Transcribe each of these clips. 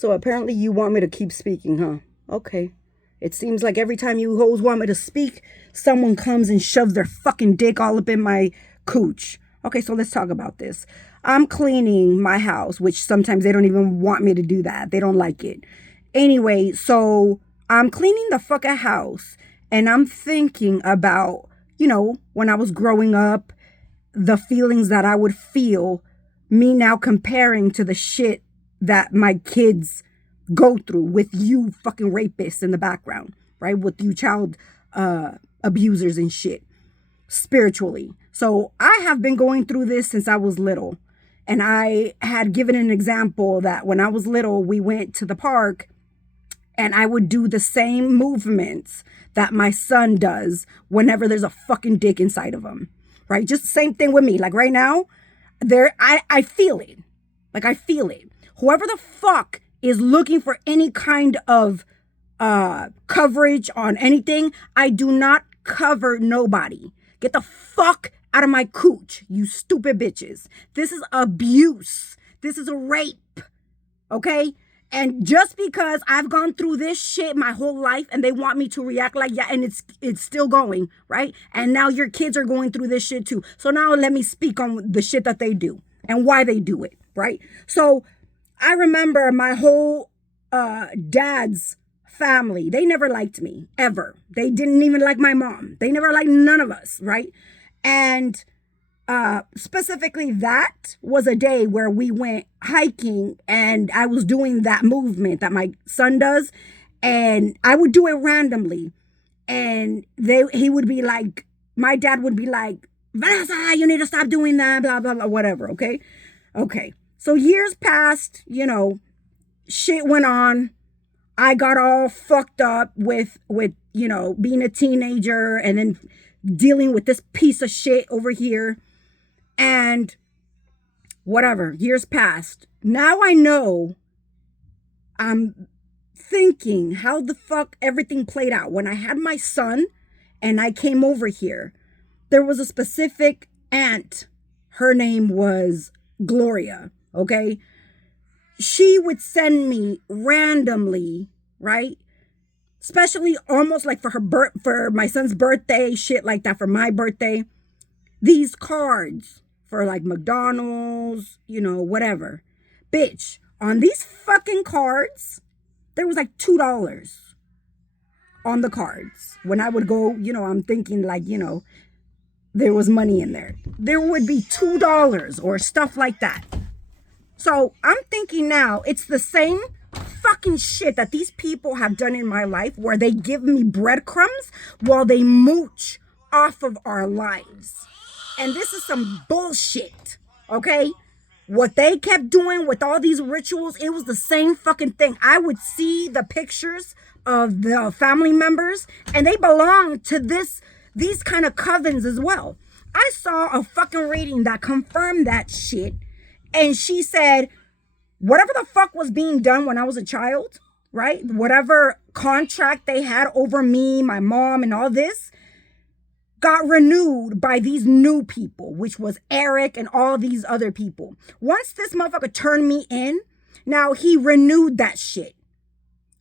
So apparently you want me to keep speaking, huh? Okay. It seems like every time you hoes want me to speak, someone comes and shoves their fucking dick all up in my cooch. Okay, so let's talk about this. I'm cleaning my house, which sometimes they don't even want me to do that. They don't like it. Anyway, so I'm cleaning the fucking house and I'm thinking about, when I was growing up, the feelings that I would feel, me now comparing to the shit that my kids go through with you fucking rapists in the background, right? With you child abusers and shit spiritually. So I have been going through this since I was little. And I had given an example that when I was little, we went to the park and I would do the same movements that my son does whenever there's a fucking dick inside of him, right? Just the same thing with me. Like right now, I feel it. Like I feel it. Whoever the fuck is looking for any kind of coverage on anything, I do not cover nobody. Get the fuck out of my cooch, you stupid bitches. This is abuse. This is a rape. Okay? And just because I've gone through this shit my whole life and they want me to react like, yeah, and it's still going, right? And now your kids are going through this shit too. So now let me speak on the shit that they do and why they do it, right? So I remember my whole dad's family, they never liked me, ever. They didn't even like my mom. They never liked none of us, right? And specifically that was a day where we went hiking and I was doing that movement that my son does, and I would do it randomly, and he would be like, my dad would be like, Vanessa, you need to stop doing that, blah blah blah, whatever. Okay, so years passed, shit went on. I got all fucked up with being a teenager and then dealing with this piece of shit over here. And whatever, years passed. Now I know, I'm thinking how the fuck everything played out. When I had my son and I came over here, there was a specific aunt. Her name was Gloria, okay? She would send me randomly, right? Especially almost like for my son's birthday, shit like that, for my birthday, these cards for like McDonald's, whatever. Bitch, on these fucking cards, there was like $2 on the cards. When I would go, I'm thinking like, there was money in there. There would be $2 or stuff like that. So I'm thinking now it's the same fucking shit that these people have done in my life, where they give me breadcrumbs while they mooch off of our lives. And this is some bullshit, okay? What they kept doing with all these rituals, it was the same fucking thing. I would see the pictures of the family members, and they belong to these kind of covens as well. I saw a fucking reading that confirmed that shit, and she said, whatever the fuck was being done when I was a child, right? Whatever contract they had over me, my mom, and all this, got renewed by these new people, which was Eric and all these other people. Once this motherfucker turned me in, now he renewed that shit.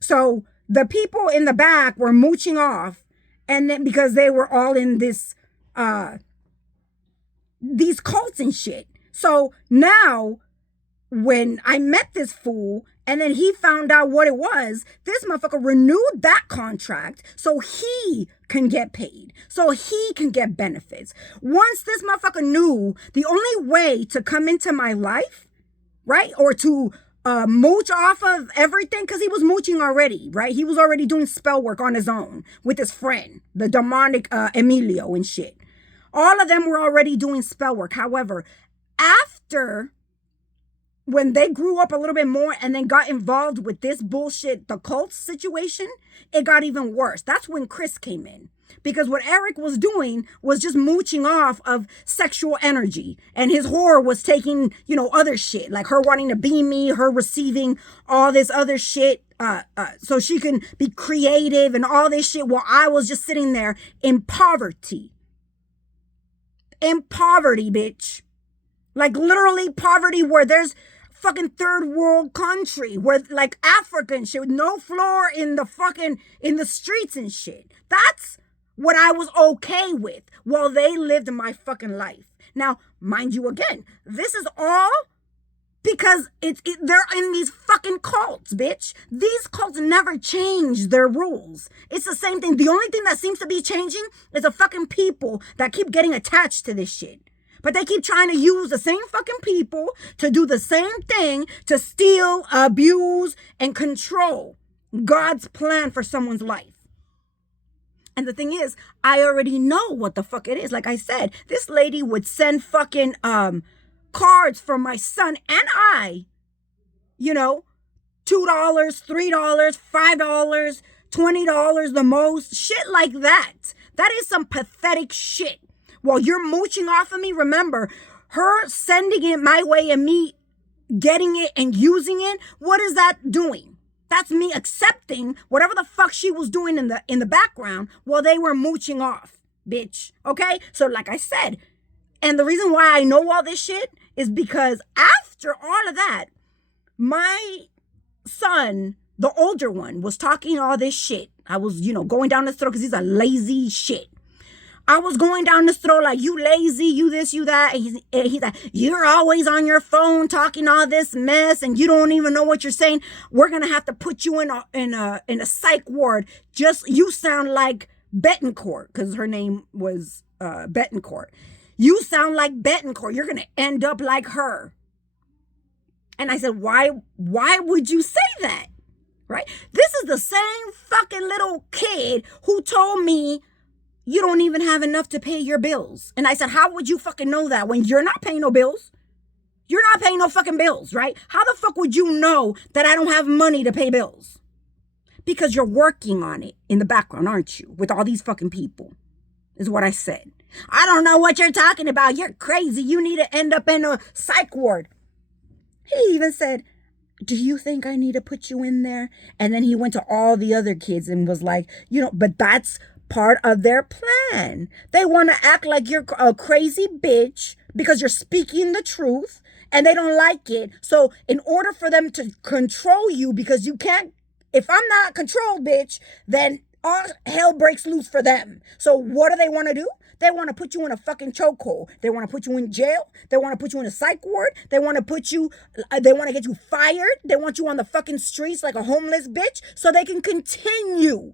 So the people in the back were mooching off, and then because they were all in this these cults and shit. So now when I met this fool and then he found out what it was, this motherfucker renewed that contract so he can get paid, so he can get benefits. Once this motherfucker knew the only way to come into my life, right, or to mooch off of everything, because he was mooching already, right? He was already doing spell work on his own with his friend, the demonic Emilio and shit. All of them were already doing spell work. However, after, when they grew up a little bit more and then got involved with this bullshit, the cult situation, it got even worse. That's when Chris came in. Because what Eric was doing was just mooching off of sexual energy. And his whore was taking, other shit. Like her wanting to be me, her receiving all this other shit. So she can be creative and all this shit, while I was just sitting there in poverty. In poverty, bitch. Like literally poverty, where there's fucking third world country where like African shit with no floor in the streets and shit. That's what I was okay with while they lived my fucking life. Now, mind you, again, this is all because they're in these fucking cults, bitch. These cults never change their rules. It's the same thing. The only thing that seems to be changing is the fucking people that keep getting attached to this shit. But they keep trying to use the same fucking people to do the same thing, to steal, abuse, and control God's plan for someone's life. And the thing is, I already know what the fuck it is. Like I said, this lady would send fucking cards for my son and I, you know, $2, $3, $5, $20 the most, shit like that. That is some pathetic shit. While you're mooching off of me, remember, her sending it my way and me getting it and using it, what is that doing? That's me accepting whatever the fuck she was doing in the background while they were mooching off, bitch. Okay? So like I said, and the reason why I know all this shit is because after all of that, my son, the older one, was talking all this shit. I was, going down the throat because he's a lazy shit. I was going down the throat like, you lazy, you this, you that. And he's like, you're always on your phone talking all this mess and you don't even know what you're saying. We're going to have to put you in a psych ward. You sound like Betancourt, because her name was Betancourt. You sound like Betancourt. You're going to end up like her. And I said, why would you say that? Right? This is the same fucking little kid who told me, you don't even have enough to pay your bills. And I said, how would you fucking know that when you're not paying no bills? You're not paying no fucking bills, right? How the fuck would you know that I don't have money to pay bills? Because you're working on it in the background, aren't you? With all these fucking people, is what I said. I don't know what you're talking about. You're crazy. You need to end up in a psych ward. He even said, do you think I need to put you in there? And then he went to all the other kids and was like, but that's part of their plan. They want to act like you're a crazy bitch because you're speaking the truth and they don't like it. So in order for them to control you, because you can't, if I'm not controlled, bitch, then all hell breaks loose for them. So what do they want to do? They want to put you in a fucking chokehold. They want to put you in jail. They want to put you in a psych ward. They want to get you fired. They want you on the fucking streets like a homeless bitch so they can continue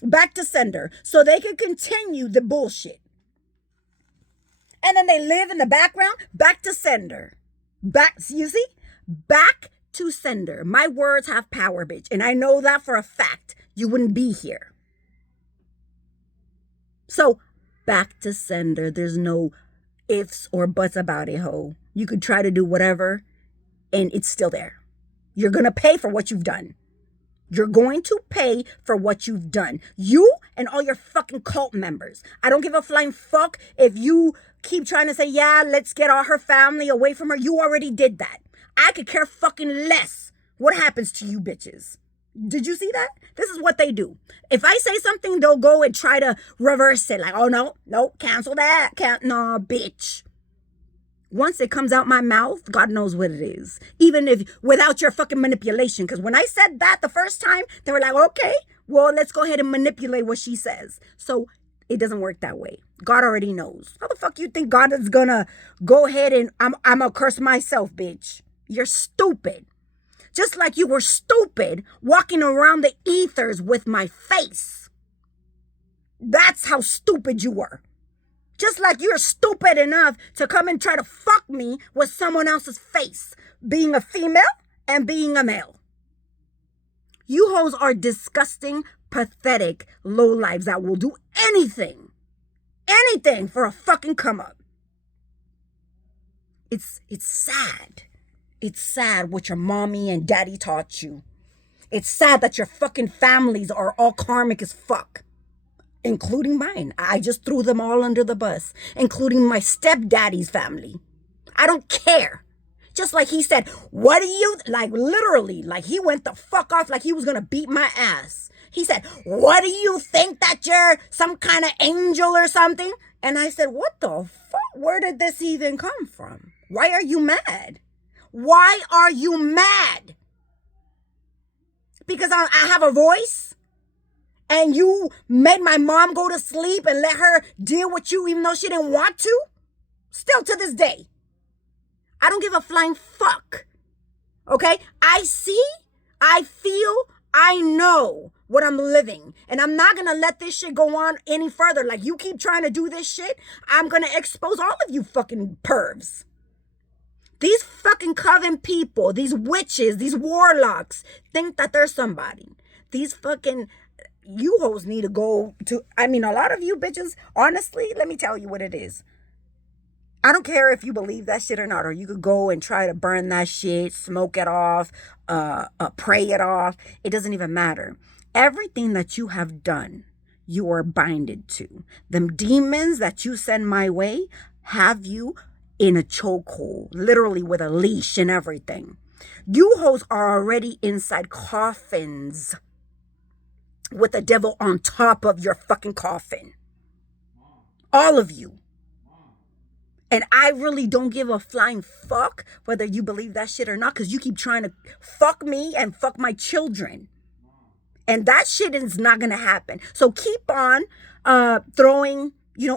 back to sender, so they can continue the bullshit. And then they live in the background, back to sender. You see? Back to sender. My words have power, bitch. And I know that for a fact. You wouldn't be here. So, back to sender. There's no ifs or buts about it, ho. You could try to do whatever, and it's still there. You're going to pay for what you've done. You're going to pay for what you've done. You and all your fucking cult members. I don't give a flying fuck if you keep trying to say, yeah, let's get all her family away from her. You already did that. I could care fucking less what happens to you bitches. Did you see that? This is what they do. If I say something, they'll go and try to reverse it. Like, oh, no, cancel that. No, bitch. Once it comes out my mouth, God knows what it is. Even if without your fucking manipulation. Because when I said that the first time, they were like, okay, well, let's go ahead and manipulate what she says. So it doesn't work that way. God already knows. How the fuck you think God is gonna go ahead and I'm gonna curse myself, bitch? You're stupid. Just like you were stupid walking around the ethers with my face. That's how stupid you were. Just like you're stupid enough to come and try to fuck me with someone else's face, being a female and being a male. You hoes are disgusting, pathetic lowlives that will do anything for a fucking come up. It's sad. It's sad what your mommy and daddy taught you. It's sad that your fucking families are all karmic as fuck. Including mine. I just threw them all under the bus. Including my stepdaddy's family. I don't care. Just like he said, what do you, like literally, like he went the fuck off like he was gonna beat my ass. He said, what do you think that you're some kind of angel or something? And I said, what the fuck? Where did this even come from? Why are you mad? Why are you mad? Because I have a voice? And you made my mom go to sleep and let her deal with you even though she didn't want to? Still to this day. I don't give a flying fuck. Okay? I see, I feel, I know what I'm living. And I'm not going to let this shit go on any further. Like, you keep trying to do this shit, I'm going to expose all of you fucking pervs. These fucking coven people, these witches, these warlocks think that they're somebody. These fucking you hoes need to go to, a lot of you bitches, honestly, let me tell you what it is. I don't care if you believe that shit or not, or you could go and try to burn that shit, smoke it off, pray it off. It doesn't even matter. Everything that you have done, you are binded to. Them demons that you send my way have you in a chokehold, literally with a leash and everything. You hoes are already inside coffins with the devil on top of your fucking coffin. All of you. And I really don't give a flying fuck whether you believe that shit or not, because you keep trying to fuck me and fuck my children. And that shit is not going to happen. So keep on throwing,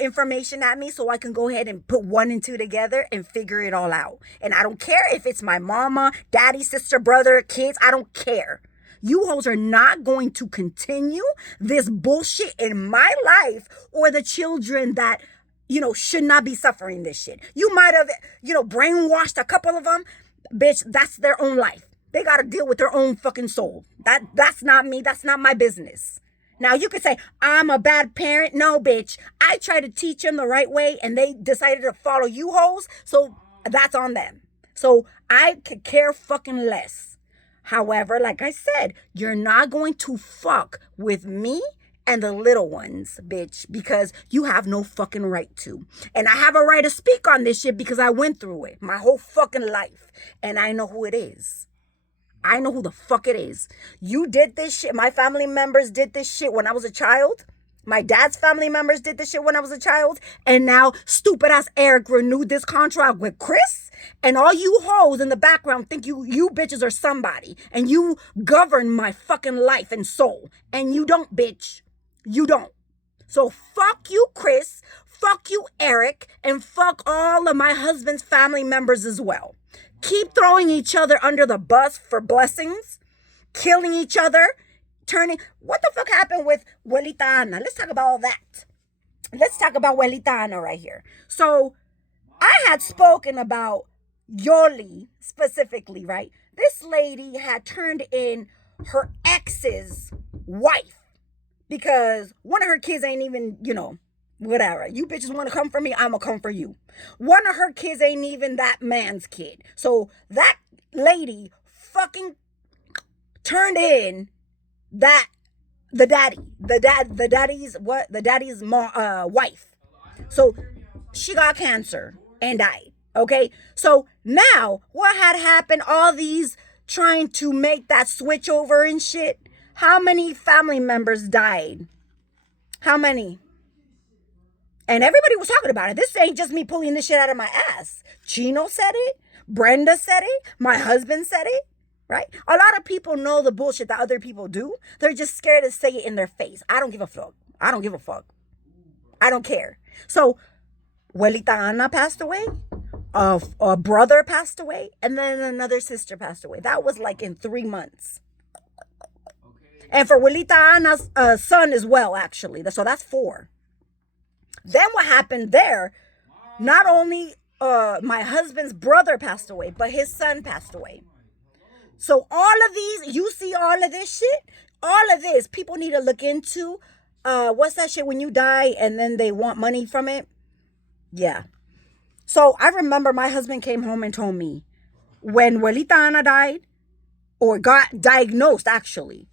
information at me so I can go ahead and put 1 and 2 together and figure it all out. And I don't care if it's my mama, daddy, sister, brother, kids. I don't care. You hoes are not going to continue this bullshit in my life or the children that, should not be suffering this shit. You might have, brainwashed a couple of them. Bitch, that's their own life. They got to deal with their own fucking soul. That's not me. That's not my business. Now, you could say, I'm a bad parent. No, bitch. I try to teach them the right way, and they decided to follow you hoes, so that's on them. So I could care fucking less. However, like I said, you're not going to fuck with me and the little ones, bitch, because you have no fucking right to. And I have a right to speak on this shit because I went through it my whole fucking life. And I know who it is. I know who the fuck it is. You did this shit. My family members did this shit when I was a child. My dad's family members did this shit when I was a child. And now stupid ass Eric renewed this contract with Chris. And all you hoes in the background think you bitches are somebody. And you govern my fucking life and soul. And you don't, bitch. You don't. So fuck you, Chris. Fuck you, Eric. And fuck all of my husband's family members as well. Keep throwing each other under the bus for blessings. Killing each other. Turning. What the fuck happened with Abuelita Ana? Let's talk about all that. Let's talk about Abuelita Ana right here. So I had spoken about Yoli specifically, right? This lady had turned in her ex's wife because one of her kids ain't even, whatever. You bitches want to come for me, I'm going to come for you. One of her kids ain't even that man's kid. So that lady fucking turned in the daddy's wife. So she got cancer and died. Okay, so now what had happened? All these trying to make that switch over and shit. How many family members died? How many? And everybody was talking about it. This ain't just me pulling this shit out of my ass. Chino said it. Brenda said it. My husband said it. Right? A lot of people know the bullshit that other people do. They're just scared to say it in their face. I don't give a fuck. I don't give a fuck. I don't care. So, Abuelita Ana passed away. A brother passed away. And then another sister passed away. That was like in 3 months. And for Abuelita Ana's son as well, actually. So that's 4. Then what happened there, not only my husband's brother passed away, but his son passed away. So all of these, you see all of this shit? All of this, people need to look into. What's that shit when you die and then they want money from it? Yeah. So I remember my husband came home and told me when Abuelita Ana died, or got diagnosed actually,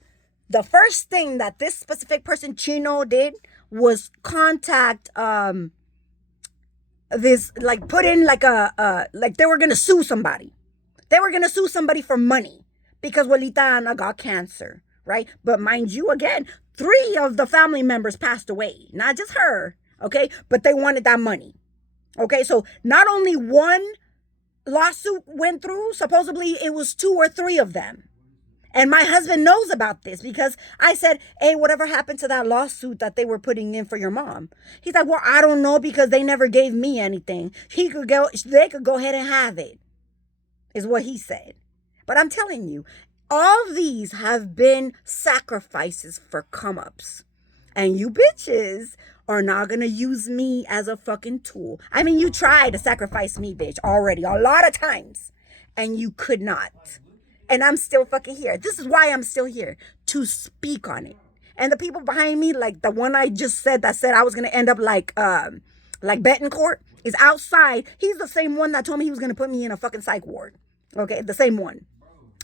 the first thing that this specific person, Chino, did was contact this, like put in like like they were going to sue somebody. They were going to sue somebody for money because Abuelita Ana got cancer, right? But mind you, again, 3 of the family members passed away. Not just her, okay? But they wanted that money, okay? So not only one lawsuit went through, supposedly it was 2 or 3 of them. And my husband knows about this because I said, hey, whatever happened to that lawsuit that they were putting in for your mom? He's like, well, I don't know because they never gave me anything. They could go ahead and have it, is what he said. But I'm telling you, all these have been sacrifices for come ups. And you bitches are not gonna use me as a fucking tool. I mean, you tried to sacrifice me, bitch, already a lot of times, and you could not. And I'm still fucking here. This is why I'm still here, to speak on it. And the people behind me, like the one I just said that said I was gonna end up like Betancourt, is outside. He's the same one that told me he was gonna put me in a fucking psych ward. Okay, the same one,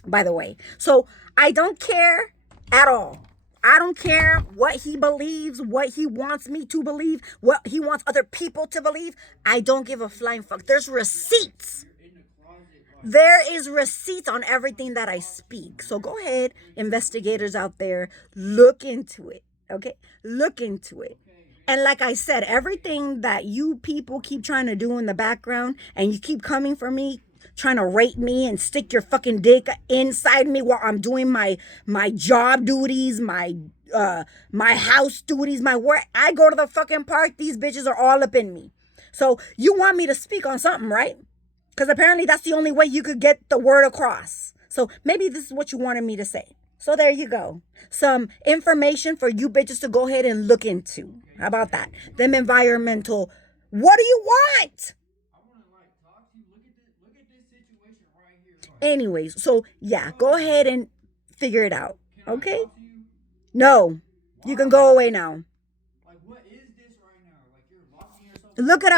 by the way. So I don't care at all. I don't care what he believes, what he wants me to believe, what he wants other people to believe. I don't give a flying fuck. There's receipts. There is receipts on everything that I speak. So go ahead, investigators out there, look into it. Okay? Look into it. And like I said, everything that you people keep trying to do in the background and you keep coming for me, trying to rape me and stick your fucking dick inside me while I'm doing my job duties, my house duties, my work. I go to the fucking park, these bitches are all up in me. So you want me to speak on something, right? Because apparently that's the only way you could get the word across. So maybe this is what you wanted me to say. So there you go. Some information for you bitches to go ahead and look into. How about that? Them environmental. What do you want? Anyways, so yeah, go ahead and figure it out. Okay? No. You can go away now. Look it up.